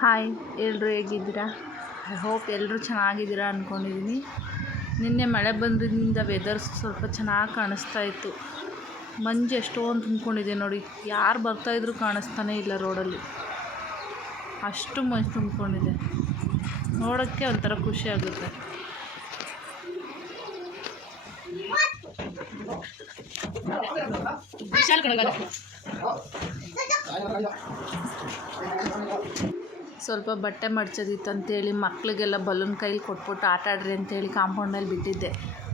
Hi, ಎಲ್ಲರೂ ಹೇಗಿದ್ದೀರಾ? I hope ಎಲ್ಲರೂ ಚೆನ್ನಾಗಿದ್ದೀರಾ ಅಂದ್ಕೊಂಡಿದ್ದೀನಿ. ನಿನ್ನೆ ಮಳೆ ಬಂದ್ರಿಂದ ವೆದರ್ ಸ್ವಲ್ಪ ಚೆನ್ನಾಗಿ ಕಾಣಿಸ್ತಾ ಇತ್ತು. ಮಂಜು ಎಷ್ಟೊಂದು ತುಂಬ್ಕೊಂಡಿದೆ ನೋಡಿ, ಯಾರು ಬರ್ತಾಯಿದ್ರು ಕಾಣಿಸ್ತಾನೇ ಇಲ್ಲ ರೋಡಲ್ಲಿ, ಅಷ್ಟು ಮಂಜು ತುಂಬ್ಕೊಂಡಿದೆ. ನೋಡೋಕ್ಕೆ ಒಂಥರ ಖುಷಿ ಆಗುತ್ತೆ. ಸ್ವಲ್ಪ ಬಟ್ಟೆ ಮಡ್ಚೋದಿತ್ತು ಅಂತೇಳಿ ಮಕ್ಕಳಿಗೆಲ್ಲ ಬಲೂನ್ ಕೈಲಿ ಕೊಟ್ಬಿಟ್ಟು ಆಟ ಆಡ್ರಿ ಅಂತೇಳಿ ಕಾಂಪೌಂಡಲ್ಲಿ ಬಿಟ್ಟಿದ್ದೆ.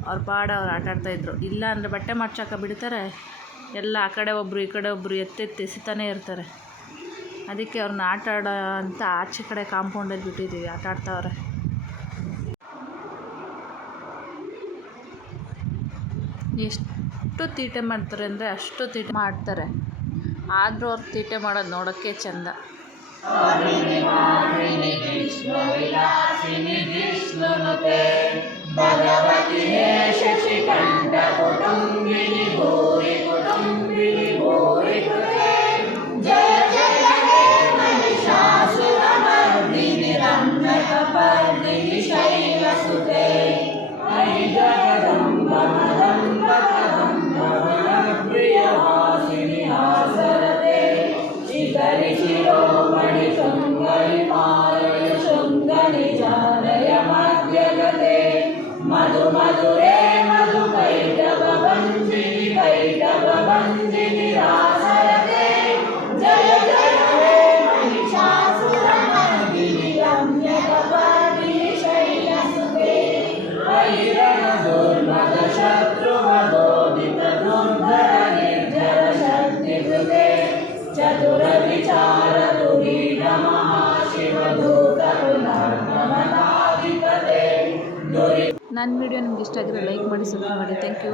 ಅವ್ರ ಅವ್ರು ಆಟಾಡ್ತಾಯಿದ್ರು. ಇಲ್ಲ ಅಂದರೆ ಬಟ್ಟೆ ಮಡ್ಚೋಕೆ ಬಿಡ್ತಾರೆ, ಎಲ್ಲ ಆ ಕಡೆ ಒಬ್ಬರು ಈ ಕಡೆ ಒಬ್ಬರು ಎಸೆತಾನೇ ಇರ್ತಾರೆ. ಅದಕ್ಕೆ ಅವ್ರನ್ನ ಆಟ ಆಡೋ ಅಂತ ಆಚೆ ಕಡೆ ಕಾಂಪೌಂಡಲ್ಲಿ ಬಿಟ್ಟಿದ್ದೀವಿ, ಆಟ ಆಡ್ತಾವ್ರೆ. ಎಷ್ಟು ತೀಟೆ ಮಾಡ್ತಾರೆ ಅಂದರೆ ಅಷ್ಟು ತೀಟೆ ಮಾಡ್ತಾರೆ. ಆದರೂ ಅವ್ರು ತೀಟೆ ಮಾಡೋದು ನೋಡೋಕ್ಕೆ ಚೆಂದ. ಮಧುರೆ ಮಧು ಕೈಟವ ಬಂಜಿನಿ ರಾಸರತೆ ಜಯ ಜಯ ಹೇ ಮಹಿಷಾಸುರ ಮರ್ದಿನಿ ರಮ್ಯ ಕಪಾಲಿನಿ ಶೈಲಸುತೆ ವೈರಣ ದುರ್ಮದ ಶತ್ರು ಮದೋದಿತ ದುರ್ಧರ ನಿರ್ಜರ ಶಕ್ತಿ ಕೃತೆ ಚತುರ ವಿಚಾರ ತುರೀಡ ಮಹಾಶಿವಧೂತ ಪುನರ್ಗಮನಾಧಿಪತೆ. ನನ್ನ ವಿಡಿಯೋ ನಿಮ್ಗೆ ಇಷ್ಟ ಆಗಿದ್ರೆ ಲೈಕ್ ಮಾಡಿ, ಸಬ್ಸ್ಕ್ರೈಬ್ ಮಾಡಿ. Thank you.